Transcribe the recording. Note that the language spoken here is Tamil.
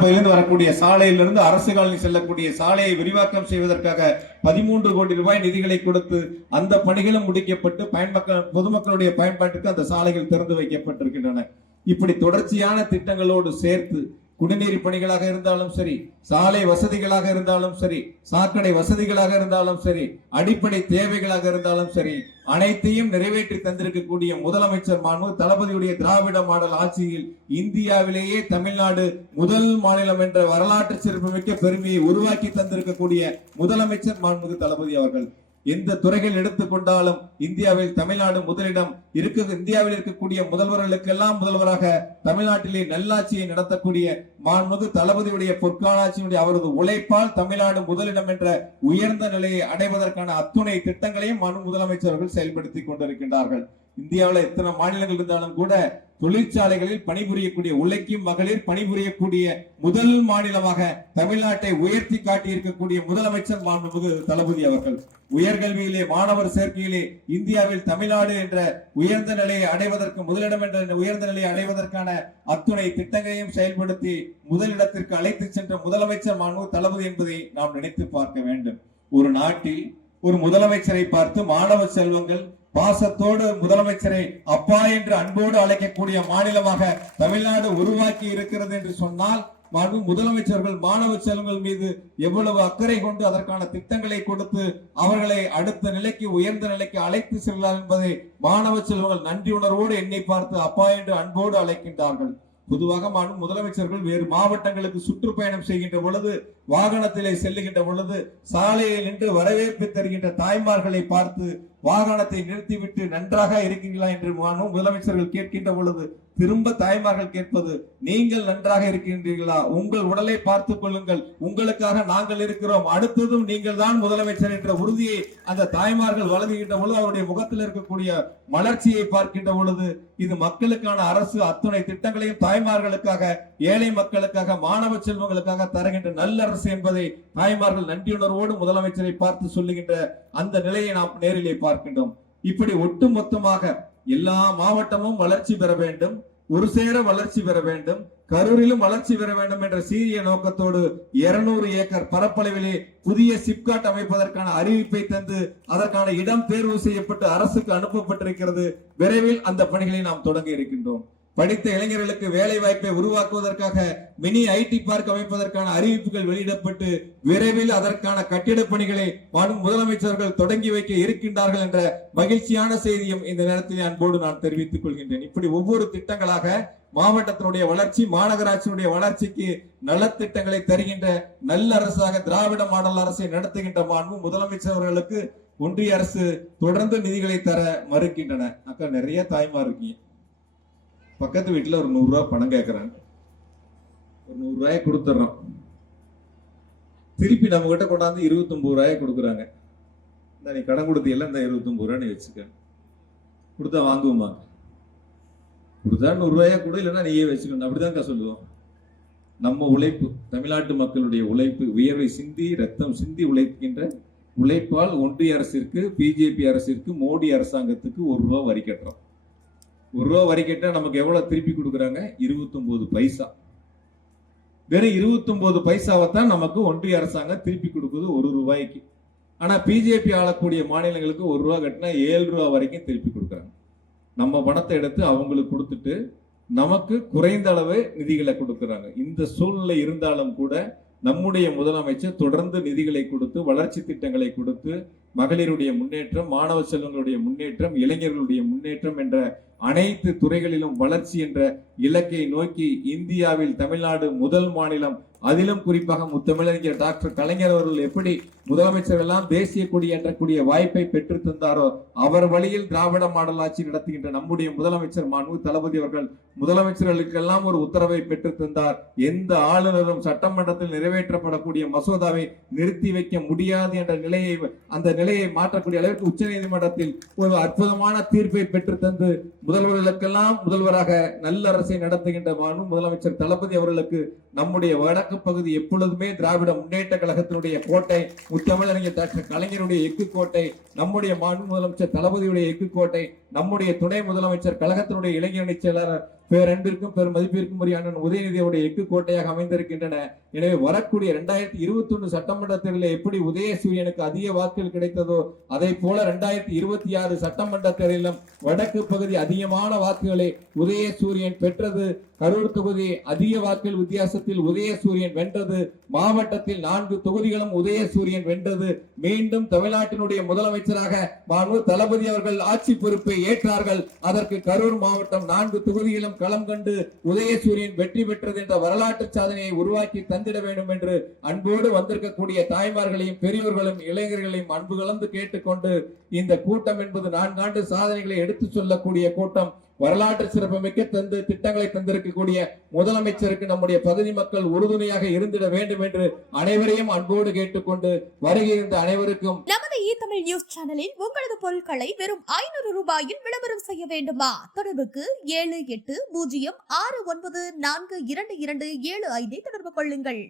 பகுதியிலிருந்து வரக்கூடிய சாலையிலிருந்து அரசு காலனி செல்லக்கூடிய சாலையை விரிவாக்கம் செய்வதற்காக பதிமூன்று கோடி ரூபாய் நிதிகளை கொடுத்து அந்த பணிகளும் முடிக்கப்பட்டு பயன்மக்கள் பொதுமக்களுடைய பயன்பாட்டுக்கு அந்த சாலைகள் திறந்து வைக்கப்பட்டிருக்கின்றன. இப்படி தொடர்ச்சியான திட்டங்களோடு சேர்த்து குடிநீர் பணிகளாக இருந்தாலும் சரி சாலை வசதிகளாக இருந்தாலும் சரி சாக்கடை வசதிகளாக இருந்தாலும் சரி அடிப்படை தேவைகளாக இருந்தாலும் சரி அனைத்தையும் நிறைவேற்றி தந்திருக்கக்கூடிய முதலமைச்சர் மாண்பு தளபதியுடைய திராவிட மாடல் ஆட்சியில் இந்தியாவிலேயே தமிழ்நாடு முதல் மாநிலம் என்ற வரலாற்று சிறப்புமிக்க பெருமையை உருவாக்கி தந்திருக்கக்கூடிய முதலமைச்சர் மாண்புமிகு தளபதி அவர்கள். எந்த துறைகள் எடுத்துக்கொண்டாலும் இந்தியாவில் தமிழ்நாடு முதலிடம் இருக்க இந்தியாவில் இருக்கக்கூடிய முதல்வர்களுக்கெல்லாம் முதல்வராக தமிழ்நாட்டிலே நல்லாட்சியை நடத்தக்கூடிய மாண்புமிகு தளபதியுடைய பொற்காலாட்சியுடைய அவரது உழைப்பால் தமிழ்நாடு முதலிடம் என்ற உயர்ந்த நிலையை அடைவதற்கான அத்துணை திட்டங்களையும் மாண்பு முதலமைச்சர்கள் செயல்படுத்தி கொண்டிருக்கின்றார்கள். இந்தியாவில் எத்தனை மாநிலங்கள் இருந்தாலும் கூட தொழிற்சாலைகளில் பணிபுரியக்கூடிய உழைக்கும் மகளிர் பணிபுரியக்கூடிய முதல் மாநிலமாக தமிழ்நாட்டை உயர்த்தி காட்டியிருக்கக்கூடிய முதலமைச்சர் மாண்புமிகு தளபதி அவர்கள். உயர்கல்வியிலே மாணவர் சேர்க்கையிலே இந்தியாவில் தமிழ்நாடு என்ற உயர்ந்த நிலையை அடைவதற்கு முதலிடம் என்ற உயர்ந்த நிலையை அடைவதற்கான அத்துணை திட்டங்களையும் செயல்படுத்தி முதலிடத்திற்கு அழைத்து சென்ற முதலமைச்சர் மாண்பு தளபதி என்பதை நாம் நினைத்து பார்க்க வேண்டும். ஒரு நாட்டில் ஒரு முதலமைச்சரை பார்த்து மாணவ செல்வங்கள் பாசத்தோடு முதலமைச்சரை அப்பா என்று அன்போடு அழைக்கக்கூடிய மாநிலமாக தமிழ்நாடு உருவாக்கி இருக்கிறது என்று சொன்னால் மாண்பு முதலமைச்சர்கள் மாணவ செல்வங்கள் மீது எவ்வளவு அக்கறை கொண்டு அதற்கான திட்டங்களை கொடுத்து அவர்களை அடுத்த நிலைக்கு உயர்ந்த நிலைக்கு அழைத்து செல்கிறார் என்பதை மாணவ செல்வங்கள் நன்றி உணர்வோடு எண்ணி பார்த்து அப்பா என்று அன்போடு அழைக்கின்றார்கள். பொதுவாக முதலமைச்சர்கள் வேறு மாவட்டங்களுக்கு சுற்றுப்பயணம் செய்கின்ற பொழுது வாகனத்திலே செல்லுகின்ற பொழுது சாலையில் நின்று வரவேற்பு தருகின்ற தாய்மார்களை பார்த்து வாகனத்தை நிறுத்திவிட்டு நன்றாக இருக்கீங்களா என்று முதலமைச்சர்கள் கேட்கின்ற பொழுது திரும்ப தாய்மார்கள் கேட்பது நீங்கள் நன்றாக இருக்கின்றீர்களா? உங்கள் உடலை பார்த்துக் கொள்ளுங்கள். உங்களுக்காக நாங்கள் இருக்கிறோம். அடுத்ததும் நீங்கள் தான் முதலமைச்சர் என்ற உறுதியை அந்த தாய்மார்கள் வழங்குகின்ற பொழுது அவருடைய முகத்தில் இருக்கக்கூடிய மலர்ச்சியை பார்க்கின்ற பொழுது இது மக்களுக்கான அரசு அத்துணை திட்டங்களையும் தாய்மார்களுக்காக ஏழை மக்களுக்காக மாணவ செல்வங்களுக்காக தருகின்ற நல்ல அரசு அரசு என்பதை தாய்மார்கள் நன்றியுணர்வோடு முதலமைச்சரை பார்த்து சொல்லுகின்ற அந்த நிலையை நாம் நேரிலே பார்க்கின்றோம். இப்படி ஒட்டுமொத்தமாக எல்லா மாவட்டமும் வளர்ச்சி பெற வேண்டும் ஒரு சேர வளர்ச்சி பெற வேண்டும் கரூரிலும் வளர்ச்சி பெற வேண்டும் என்ற சீரிய நோக்கத்தோடு 200 ஏக்கர் பரப்பளவிலே புதிய சிப்காட் அமைப்பதற்கான அறிவிப்பை தந்து அதற்கான இடம் தேர்வு செய்யப்பட்டு அரசுக்கு அனுப்பப்பட்டிருக்கிறது. விரைவில் அந்த பணிகளை நாம் தொடங்க இருக்கின்றோம். படித்த இளைஞர்களுக்கு வேலை வாய்ப்பை உருவாக்குவதற்காக மினி ஐடி பார்க் அமைப்பதற்கான அறிவிப்புகள் வெளியிடப்பட்டு விரைவில் அதற்கான கட்டிடப் பணிகளை முதலமைச்சர்கள் தொடங்கி வைக்க இருக்கின்றார்கள் என்ற மகிழ்ச்சியான செய்தியும் இந்த நேரத்தில் அன்போடு நான் தெரிவித்துக் கொள்கின்றேன். இப்படி ஒவ்வொரு திட்டங்களாக மாவட்டத்தினுடைய வளர்ச்சி மாநகராட்சியினுடைய வளர்ச்சிக்கு நலத்திட்டங்களை தருகின்ற நல்ல அரசாக திராவிட மாடல் அரசை நடத்துகின்ற மாண்பு முதலமைச்சர் அவர்களுக்கு ஒன்றிய அரசு தொடர்ந்து நிதிகளை தர மறுக்கின்றன. அக்கா நிறைய தாய்மார் இருக்கீங்க. பக்கத்து வீட்டில் ஒரு நூறுரூவா பணம் கேட்குறாங்க ஒரு நூறுரூவாயை கொடுத்துட்றோம் திருப்பி நம்ம கிட்ட கொண்டாந்து இருபத்தொம்பது ரூபாயை கொடுக்குறாங்க. இந்த நீ கடன் கொடுத்தியெல்லாம் இந்த இருபத்தொம்பது ரூபா நீ வச்சுக்க. கொடுத்தா வாங்குவோமா? கொடுத்தா நூறுரூவாயா கூட கொடு இல்லைன்னா நீயே வச்சுக்கணும். அப்படிதான்க்கா சொல்லுவோம். நம்ம உழைப்பு தமிழ்நாட்டு மக்களுடைய உழைப்பு உயர்வை சிந்தி ரத்தம் சிந்தி உழைக்கின்ற உழைப்பால் ஒன்றிய அரசிற்கு பிஜேபி அரசிற்கு மோடி அரசாங்கத்துக்கு ஒரு ரூபா வரி கட்டுறோம். ஒரு ரூபா வரி கேட்டால் நமக்கு எவ்வளோ திருப்பி கொடுக்குறாங்க? இருபத்தொம்போது பைசா. வெறும் இருபத்தொம்போது பைசாவை தான் நமக்கு ஒன்றிய அரசாங்கம் திருப்பி கொடுக்குது ஒரு ரூபாய்க்கு. ஆனால் பிஜேபி ஆளக்கூடிய மாநிலங்களுக்கு ஒரு ரூபா கட்டினா ஏழு ரூபா வரைக்கும் திருப்பி கொடுக்குறாங்க. நம்ம பணத்தை எடுத்து அவங்களுக்கு கொடுத்துட்டு நமக்கு குறைந்த அளவு நிதிகளை கொடுக்குறாங்க. இந்த சூழ்நிலை இருந்தாலும் கூட நம்முடைய முதலமைச்சர் தொடர்ந்து நிதிகளை கொடுத்து வளர்ச்சி திட்டங்களை கொடுத்து மகளிருடைய முன்னேற்றம் மாணவ செல்வங்களுடைய முன்னேற்றம் இளைஞர்களுடைய முன்னேற்றம் என்ற அனைத்து துறைகளிலும் வளர்ச்சி என்ற இலக்கை நோக்கி இந்தியாவில் தமிழ்நாடு முதல் மாநிலம். அதிலும் குறிப்பாக முத்தமிழறிஞர் டாக்டர் கலைஞர் அவர்கள் எப்படி முதலமைச்சர் எல்லாம் தேசிய கொடி ஏற்றக்கூடிய வாய்ப்பை பெற்று தந்தாரோ அவர் வழியில் திராவிட மாடல் ஆட்சி நடத்துகின்ற நம்முடைய முதலமைச்சர் மாண்பு தளபதி அவர்கள் முதலமைச்சர்களுக்கெல்லாம் ஒரு உத்தரவை பெற்று தந்தார். எந்த ஆளுநரும் சட்டமன்றத்தில் நிறைவேற்றப்படக்கூடிய மசோதாவை நிறுத்தி வைக்க முடியாது என்ற நிலையை அந்த நிலையை மாற்றக்கூடிய அளவிற்கு உச்சநீதிமன்றத்தில் ஒரு அற்புதமான தீர்ப்பை பெற்று தந்து முதல்வர்களுக்கெல்லாம் முதல்வராக நல்ல அரசை நடத்துகின்ற முதலமைச்சர் தளபதி அவர்களுக்கு நம்முடைய வடக்கு பகுதி எப்பொழுதுமே திராவிட முன்னேற்ற கழகத்தினுடைய கோட்டை முத்தமிழறிஞர் டாக்டர் கலைஞருடைய எக்கு கோட்டை நம்முடைய மாண்பு முதலமைச்சர் தளபதியுடைய எக்கு கோட்டை நம்முடைய துணை முதலமைச்சர் கழகத்தினுடைய இளைஞரணி செயலாளர் பேரன்பிற்கும் பெரும் மதிப்பிற்கும் உரிய அண்ணன் உதயநிதியுடைய எக்கு கோட்டையாக அமைந்திருக்கின்றன. எனவே வரக்கூடிய இரண்டாயிரத்தி இருபத்தி ஒன்று சட்டமன்ற தேர்தலில் எப்படி உதயசூரியனுக்கு அதிக வாக்குகள் கிடைத்ததோ அதே போல இரண்டாயிரத்தி இருபத்தி ஆறு சட்டமன்ற தேர்தலிலும் வடக்கு பகுதி அதிகமான வாக்குகளை உதயசூரியன் பெற்றது. கரூர் தொகுதி அதிக வாக்குகள் வித்தியாசத்தில் உதயசூரியன் வென்றது. மாவட்டத்தில் நான்கு தொகுதிகளும் உதயசூரியன் வென்றது. மீண்டும் தமிழ்நாட்டினுடைய முதலமைச்சராக மாண்பு தளபதி அவர்கள் ஆட்சி பொறுப்பை ஏற்றார்கள். அதற்கு கரூர் மாவட்டம் நான்கு தொகுதிகளும் களம் கண்டு உதயசூரியன் வெற்றி பெற்றது என்ற வரலாற்று சாதனையை உருவாக்கி தந்திட வேண்டும் என்று அன்போடு வந்திருக்கக்கூடிய தாய்மார்களையும் பெரியோர்களும் இளைஞர்களையும் அன்பு கலந்து கேட்டுக்கொண்டு இந்த கூட்டம் என்பது நான்காண்டு சாதனைகளை எடுத்துச் சொல்லக்கூடிய கூட்டம். வரலாற்று சிறப்புமிக்க தந்து திட்டங்களை தந்திருக்கக்கூடிய முதலமைச்சருக்கு நம்முடைய பகுதி மக்கள் உறுதுணையாக இருந்திட வேண்டும் என்று அனைவரையும் அன்போடு கேட்டுக்கொண்டு வருகின்ற அனைவருக்கும் நமது இ தமிழ் நியூஸ் சேனலில் உங்களது பொருட்களை வெறும் ஐநூறு ரூபாயில் விளம்பரம் செய்ய வேண்டுமா? தொடர்புக்கு ஏழு எட்டு பூஜ்ஜியம் ஆறு ஒன்பது நான்கு இரண்டு இரண்டு ஏழு ஐந்தை தொடர்பு கொள்ளுங்கள்.